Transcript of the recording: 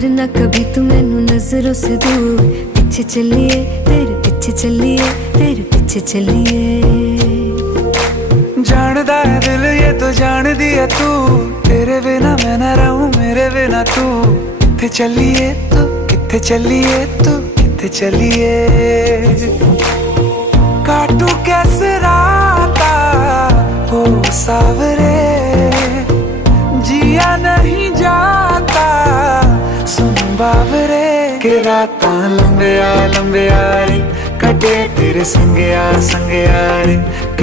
करना कभी तू मैनू नजरों से दूर। पीछे चलिए तेरे पीछे चलिए, तेरे पीछे चलिए। जानदा है दिल ये तो जान दिया तू, तेरे बिना मैं ना रहूं मेरे बिना तू। किथे चलिए तू, किथे चलिए तू, किथे चलिए। काटू कैसे राता हो सावरे, जिया नहीं जाता सुन बावरे। के राता लंबे आ रे, कटे तेरे संगे आ रे।